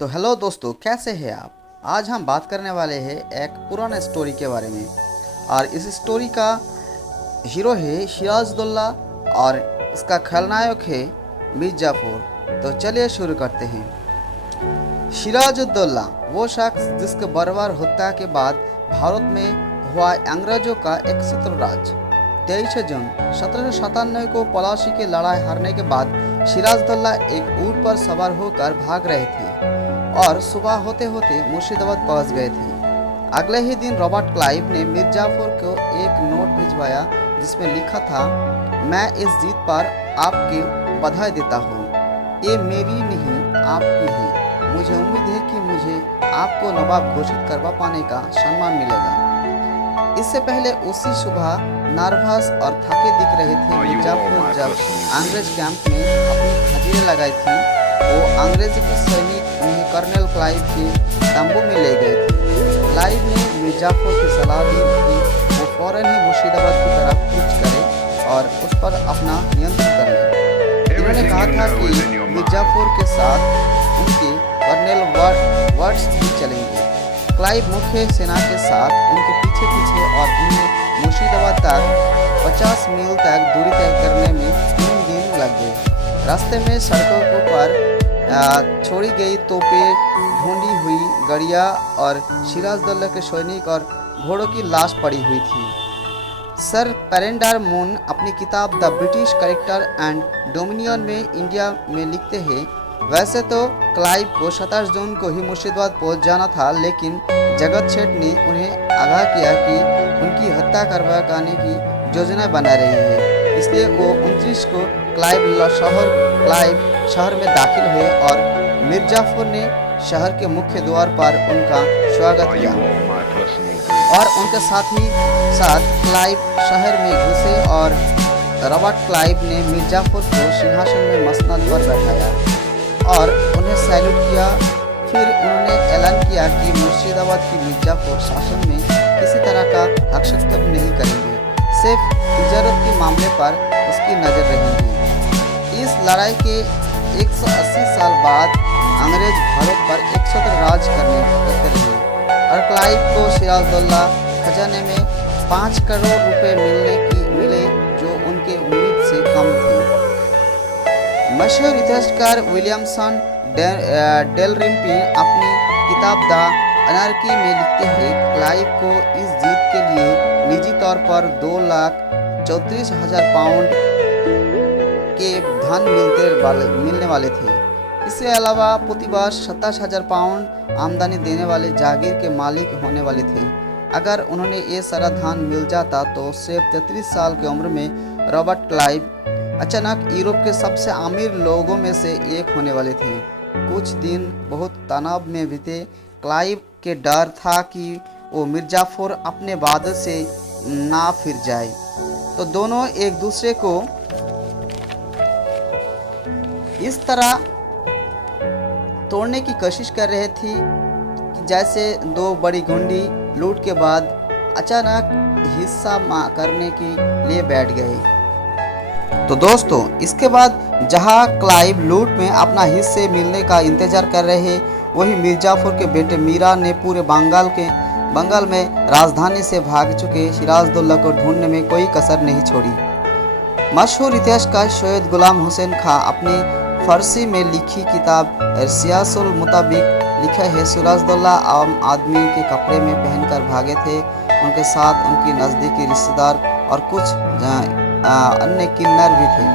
तो हेलो दोस्तों, कैसे हैं आप। आज हम बात करने वाले हैं एक पुराने स्टोरी के बारे में। और इस स्टोरी का हीरो है सिराजुद्दौला और इसका खलनायक है मीर जाफर। तो चलिए शुरू करते हैं। सिराजुद्दौला वो शख्स जिसके बर्बाद हत्या के बाद भारत में हुआ अंग्रेजों का एक शत्रु राज। 23 जून 1797 को पलासी की लड़ाई हारने के बाद सिराजुद्दौला एक ऊंट पर सवार होकर भाग रहे थे और सुबह होते होते मुर्शिदाबाद पहुंच गए थे। अगले ही दिन रॉबर्ट क्लाइव ने मीर जाफर को एक नोट भिजवाया जिसमें लिखा था, मैं इस जीत पर आपके बधाई देता हूँ। ये मेरी नहीं आपकी है। मुझे उम्मीद है कि मुझे आपको नवाब घोषित करवा पाने का सम्मान मिलेगा। इससे पहले उसी सुबह नर्वस और थके दिख रहे थे मीर जाफर जब अंग्रेज कैंप में अपनी हजीरें लगाई थी। वो अंग्रेजी के सैनिक उन्हें कर्नल क्लाइव के तंबू में ले गए थे। क्लाइव ने मीर जाफर की सलाह दी कि वो फौरन ही मुर्शिदाबाद की तरफ कूच करे और उस पर अपना नियंत्रण कर ले। इन्होंने कहा था कि मीर जाफर के साथ उनके कर्नल वर्ड्स भी चलेंगे। क्लाइव मुख्य सेना के साथ उनके पीछे पीछे और उन्हें मुर्शिदाबाद तक 50 मील तक दूरी तय करने में 3 दिन लग गए। रास्ते में सड़कों के ऊपर छोड़ी गई तोपें, ढूंढी हुई गड़ियाँ और सिराजुद्दौला के सैनिक और घोड़ों की लाश पड़ी हुई थी। सर पेरेंडर मून अपनी किताब the British character and dominion में इंडिया में लिखते हैं, वैसे तो क्लाइव को 27 जून को ही मुर्शिदाबाद पहुंच जाना था, लेकिन जगत सेठ ने उन्हें आगाह किया कि उनकी हत्या करवाने की योजना बना रही है। इसलिए वो 29 को क्लाइव शहर में दाखिल हुए और मीर जाफर ने शहर के मुख्य द्वार पर उनका स्वागत किया और उनके साथ क्लाइव शहर में घुसे और रॉबर्ट क्लाइव ने मीर जाफर को सिंहासन में मसनद पर बैठाया और उन्हें सैल्यूट किया। फिर उन्होंने ऐलान किया कि मुर्शिदाबाद की मीर जाफर शासन में किसी तरह का हस्तक्षेप नहीं करेंगे, सिर्फ तिजारत के मामले पर उसकी नज़र रहेंगी। इस लड़ाई के 180 साल बाद अंग्रेज भारत पर एक शत्रु राज करते रहे और क्लाइव को सिराजुद्दौला खजाने में 5 करोड़ रुपए मिले जो उनके उम्मीद से कम थे। मशहूर इतिहासकार विलियमसन डेलरिम्पी अपनी किताब द अनार्की में लिखते हैं, क्लाइव को इस जीत के लिए निजी तौर पर 2,34,000 पाउंड के धन मिलने वाले थे। इसके अलावा प्रति वर्ष 27,000 पाउंड आमदनी देने वाले जागीर के मालिक होने वाले थे। अगर उन्होंने ये सारा धन मिल जाता तो सिर्फ 33 साल की उम्र में रॉबर्ट क्लाइव अचानक यूरोप के सबसे अमीर लोगों में से एक होने वाले थे। कुछ दिन बहुत तनाव में बीते। क्लाइव के डर था कि वो मीर जाफर अपने वादे से ना फिर जाए, तो दोनों एक दूसरे को इस तरह तोड़ने की कोशिश कर रहे थे कि जैसे दो बड़ी गुंडी लूट के बाद अचानक हिस्सा करने के लिए बैठ गए। तो दोस्तों, इसके बाद जहां क्लाइव लूट में अपना हिस्से मिलने का इंतजार कर रहे, वही मीर जाफर के बेटे मीरा ने पूरे बंगाल में राजधानी से भाग चुके सिराजुद्दौला को ढूंढने में कोई कसर नहीं छोड़ी। मशहूर इतिहासकार सैयद गुलाम हुसैन खां अपनी फारसी में लिखी किताब सियासुल मुताबिक लिखा है, सिराजुद्दौला आम आदमी के कपड़े में पहनकर भागे थे। उनके साथ उनकी नज़दीकी रिश्तेदार और कुछ अन्य किन्नर भी थे।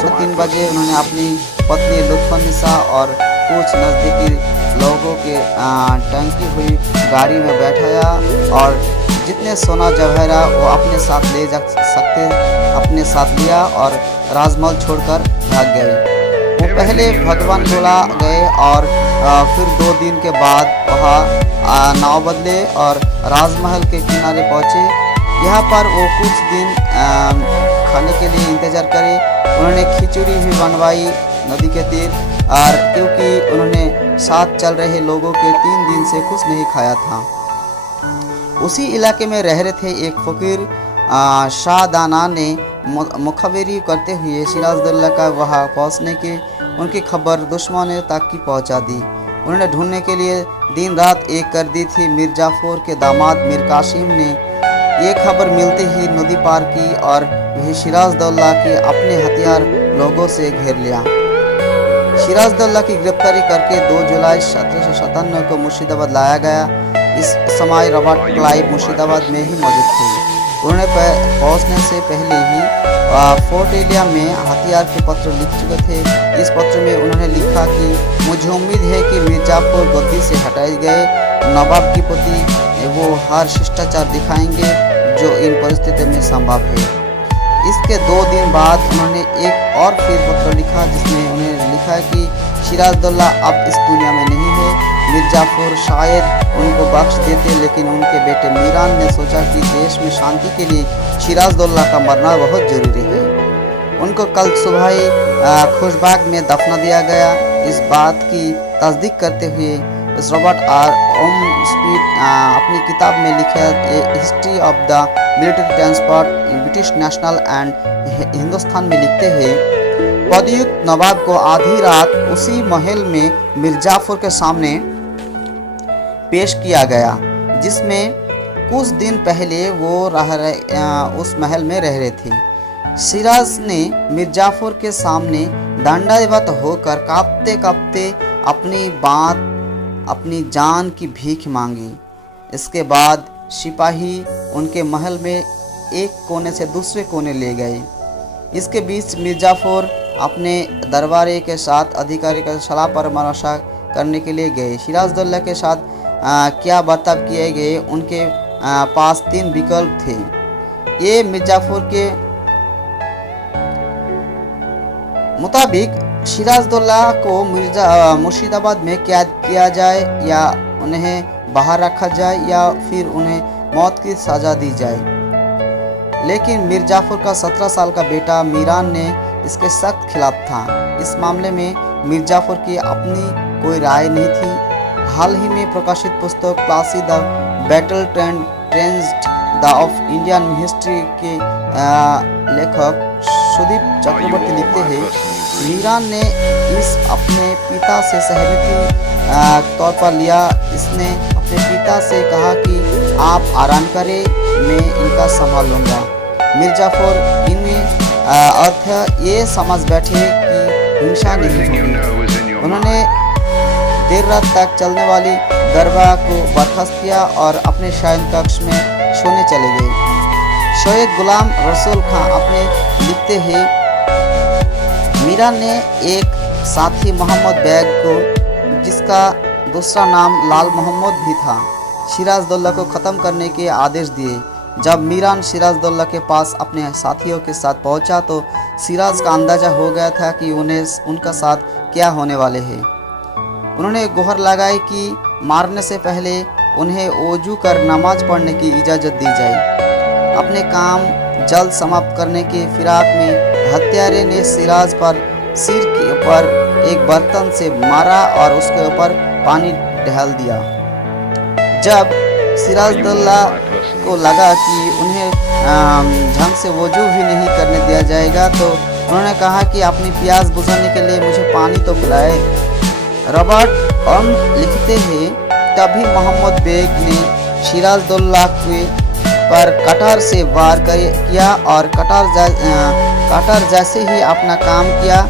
3 बजे उन्होंने अपनी पत्नी लुत्फनिसा और कुछ नज़दीकी लोगों के टंकी हुई गाड़ी में बैठाया और जितने सोना जवाहरा वो अपने साथ ले जा सकते अपने साथ लिया और राजमहल छोड़कर भाग गए। वो पहले भगवान गोला गए और फिर 2 दिन के बाद वहाँ नाव बदले और राजमहल के किनारे पहुँचे। यहाँ पर वो कुछ दिन खाने के लिए इंतज़ार करे। उन्होंने खिचड़ी भी बनवाई नदी के तीर, और क्योंकि उन्होंने साथ चल रहे लोगों के 3 दिन से कुछ नहीं खाया था। उसी इलाके में रह रहे थे एक फ़कीर शाहदाना ने मुखबिरी करते हुए सिराजुद्दौला का वहाँ पहुँचने की उनकी खबर दुश्मनों तक की पहुँचा दी। उन्होंने ढूंढने के लिए दिन रात एक कर दी थी। मीर जाफर के दामाद मीर कासिम ने ये खबर मिलते ही नदी पार की और वह सिराजदौल्ला के अपने हथियार लोगों से घेर लिया। सिराजदौल्ला की गिरफ्तारी करके 2 जुलाई 1757 को मुर्शिदाबाद लाया गया। इस समय रॉबर्ट क्लाइव मुर्शिदाबाद में ही मौजूद थे। उन्होंने पहुंचने से पहले ही फोर्ट एलिया में हथियार के पत्र लिख चुके थे। इस पत्र में उन्होंने लिखा कि मुझे उम्मीद है कि मीर जाफर गद्दी से हटाए गए नवाब के प्रति वो हर शिष्टाचार दिखाएंगे जो इन परिस्थितियों में संभव है। इसके 2 दिन बाद उन्होंने एक और फिर पत्र लिखा जिसमें उन्होंने लिखा कि सिराजदौल्ला अब इस दुनिया में नहीं है। मीर जाफर शायद उनको बख्श देते, लेकिन उनके बेटे मीरान ने सोचा कि देश में शांति के लिए सिराजदौल्ला का मरना बहुत जरूरी है। उनको कल सुबह ही खुशबाग में दफना दिया गया। इस बात की तस्दीक करते हुए रॉबर्ट आर ओमस्पीड अपनी किताब में लिखा history of the military transport British national and Hindustan में लिखते हैं, पदयुक्त नवाब को आधी रात उसी महल में मीर जाफर के सामने पेश किया गया जिसमें कुछ दिन पहले वो उस महल में रह रहे थे। सिराज ने मीर जाफर के सामने दंडावत होकर कांपते कांपते अपनी जान की भीख मांगी। इसके बाद सिपाही उनके महल में एक कोने से दूसरे कोने ले गए। इसके बीच मीर जाफर अपने दरबारी के साथ अधिकारी का सलाह परामर्श करने के लिए गए। सिराजदौल्ला के साथ क्या बर्ताव किए गए, उनके पास 3 विकल्प थे। ये मीर जाफर के मुताबिक सिराजदौल्ला को मुर्शिदाबाद में कैद किया जाए या उन्हें बाहर रखा जाए या फिर उन्हें मौत की सजा दी जाए। लेकिन मीर जाफर का 17 साल का बेटा मीरान ने इसके सख्त खिलाफ था। इस मामले में मीर जाफर की अपनी कोई राय नहीं थी। हाल ही में प्रकाशित पुस्तक Plassey the battle trend of Indian history के लेखक सुदीप चक्रवर्ती लिखते हैं, मीरान ने इस अपने पिता से सहमति तौर पर लिया। इसने अपने पिता से कहा कि आप आराम करें, मैं इनका संभाल लूँगा। मीर जाफर इनमें अर्थ ये समझ बैठे कि हिंसा नहीं होगी। उन्होंने देर रात तक चलने वाली दरबार को बर्खास्त किया और अपने शयन कक्ष में सोने चले गए। सैयद गुलाम रसूल खां अपने लिखते हैं, मीरान ने एक साथी मोहम्मद बैग को, जिसका दूसरा नाम लाल मोहम्मद भी था, सिराजदौल्ला को ख़त्म करने के आदेश दिए। जब मीरान सिराजदौल्ला के पास अपने साथियों के साथ पहुंचा तो सिराज का अंदाज़ा हो गया था कि उनका साथ क्या होने वाले हैं। उन्होंने गुहार लगाई कि मारने से पहले उन्हें वजू कर नमाज पढ़ने की इजाज़त दी जाए। अपने काम जल्द समाप्त करने के फिराक में हत्यारे ने सिराज पर सिर के ऊपर एक बर्तन से मारा और उसके ऊपर पानी डाल दिया। जब सिराजदौल्ला को लगा कि उन्हें ढंग से वजू भी नहीं करने दिया जाएगा तो उन्होंने कहा कि अपनी प्यास बुझाने के लिए मुझे पानी तो पिलाए। रॉबर्ट ओम लिखते हैं, तभी मोहम्मद बेग ने सिराजदौल्ला के पर कटार से वार किया और कटार जैसे ही अपना काम किया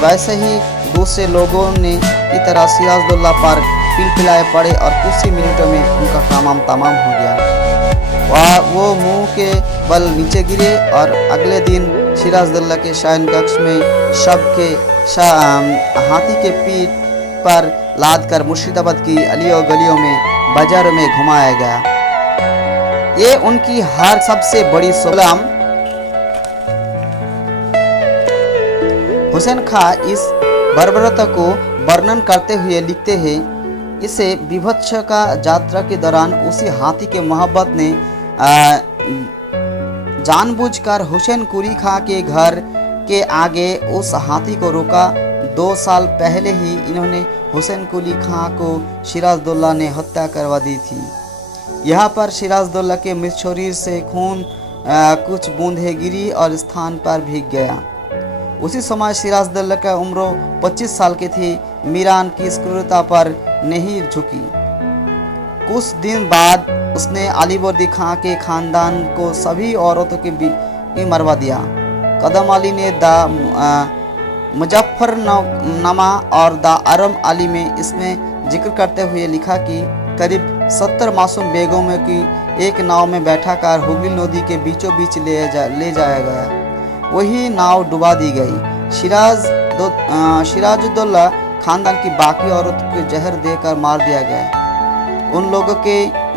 वैसे ही दूसरे लोगों ने की तरह सिराजदौल्ला पर पिलपिलाए पड़े और कुछ ही मिनटों में उनका काम तमाम हो गया। वो मुंह के बल नीचे गिरे और अगले दिन सिराजदौल्ला के शयन कक्ष में शब के हाथी के पीठ पर लाद कर मुर्शिदाबाद की अलियों गलियों में बाजारों में घुमाया गया। ये उनकी हार सबसे बड़ी गुलाम हुसैन खां इस बर्बरता को वर्णन करते हुए लिखते हैं, इसे विभत्स का यात्रा के दौरान उसी हाथी के मोहब्बत ने जानबूझकर हुसैन कुली खां के घर के आगे उस हाथी को रोका। 2 साल पहले ही इन्होंने हुसैन कुली खां को सिराजदौल्ला ने हत्या करवा दी थी। यहाँ पर सिराजदौल्ला के मृत शरीर से खून कुछ बूंदें गिरी और स्थान पर भीग गया। उसी समय सिराजुद्दौला की उम्र 25 साल की थी। मीरान की इस क्रूरता पर नहीं झुकी। कुछ दिन बाद उसने अलीवर्दी खां के खानदान को सभी औरतों के भी मरवा दिया। कदम अली ने द मुजफ्फरनामा और द अरम अली में इसमें जिक्र करते हुए लिखा कि करीब 70 मासूम बेगमों की एक नाव में बैठाकर हुगली नदी के बीचों बीच ले जाया गया। वही नाव डुबा दी गई। सिराजुद्दौला खानदान की बाकी औरतों को जहर देकर मार दिया गया। उन लोगों के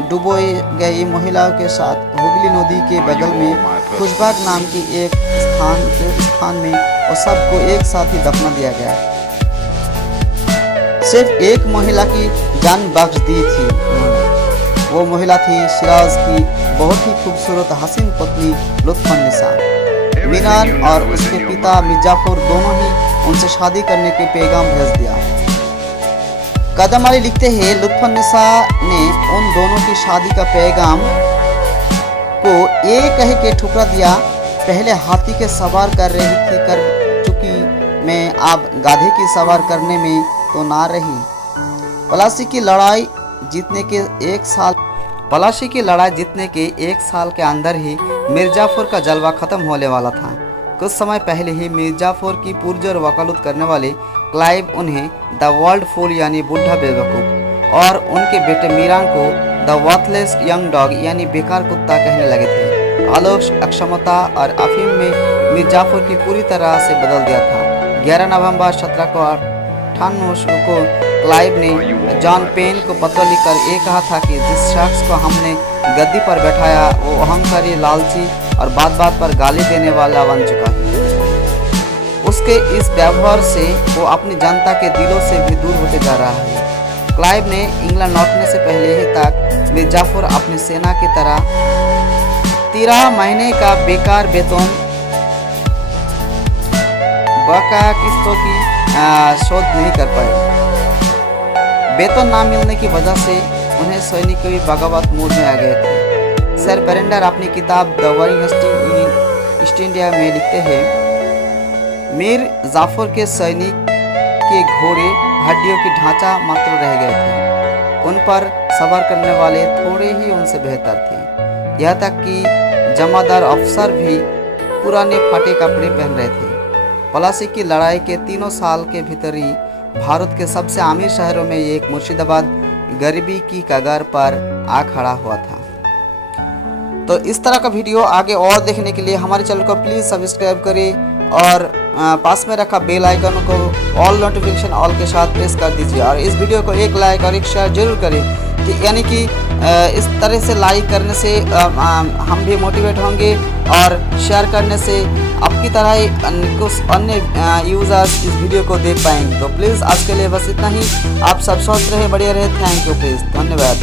डुबोए गई महिलाओं के साथ हुगली नदी के बगल में खुशबाग नाम की एक स्थान में और सबको एक साथ ही दफना दिया गया। सिर्फ एक महिला की जान बख्श दी थी उन्होंने। वो महिला थी शिराज की बहुत ही खूबसूरत हसीन पत्नी लुत्फुन्निसा। मीरान और उसके पिता मिर्जाफर दोनों ही उनसे शादी करने के पैगाम भेज दिया। कदम अली लिखते हैं, लुत्फुन्निसा ने उन दोनों की शादी का पैगाम को एक कह के ठुकरा दिया। पहले हाथी के सवार कर चुकी मैं अब गाधे की सवार करने में तो ना रही। पलासी की लड़ाई जीतने के एक साल के अंदर ही मिर्जाफर का जलवा खत्म होने वाला था। कुछ समय पहले ही मिर्जाफर की पुरजोर वकालत करने वाले क्लाइव उन्हें द वर्ल्ड फूल यानी बुढ़ा बेवकूफ़ और उनके बेटे मीरान को द वर्थलेस यंग डॉग यानी बेकार कुत्ता कहने लगे थे। आलोक, अक्षमता और अफीम में मिर्जाफर की पूरी तरह से बदल दिया था। 11 नवंबर 1798 को क्लाइव ने जॉन पेन को पत्र लिखकर ये कहा था कि जिस शख्स को हमने गद्दी पर बैठाया वो अहंकारी, लालची और बात बात पर गाली देने वाला बन चुका है। उसके इस व्यवहार से वो अपनी जनता के दिलों से भी दूर होते जा रहा है। क्लाइव ने इंग्लैंड लौटने से पहले ही तक मिर्जाफर अपनी सेना की तरह 13 महीने का बेकार वेतन बकाया किस्तों की शोध नहीं कर पाए। वेतन ना मिलने की वजह से उन्हें सैनिक भी बगावत मूड में आ गए थे। सर बरेंडर अपनी किताब द वारिंग ईस्ट इंडिया में लिखते हैं, मीर जाफर के सैनिक के घोड़े हड्डियों की ढांचा मात्र रह गए थे। उन पर सवार करने वाले थोड़े ही उनसे बेहतर थे। यह तक कि जमादार अफसर भी पुराने फटे कपड़े पहन रहे थे। पलासी की लड़ाई के 3 साल के भीतर ही भारत के सबसे अमीर शहरों में एक मुर्शिदाबाद गरीबी की कगार पर आ खड़ा हुआ था। तो इस तरह का वीडियो आगे और देखने के लिए हमारे चैनल को प्लीज़ सब्सक्राइब करें और पास में रखा बेल आइकन को ऑल नोटिफिकेशन ऑल के साथ प्रेस कर दीजिए और इस वीडियो को एक लाइक और एक शेयर जरूर करें कि यानी कि इस तरह से लाइक करने से हम भी मोटिवेट होंगे और शेयर करने से आपकी तरह ही कुछ अन्य यूज़र्स इस वीडियो को देख पाएंगे। तो प्लीज़ आज के लिए बस इतना ही। आप सब स्वस्थ रहे, बढ़िया रहे। थैंक यू, प्लीज़, धन्यवाद।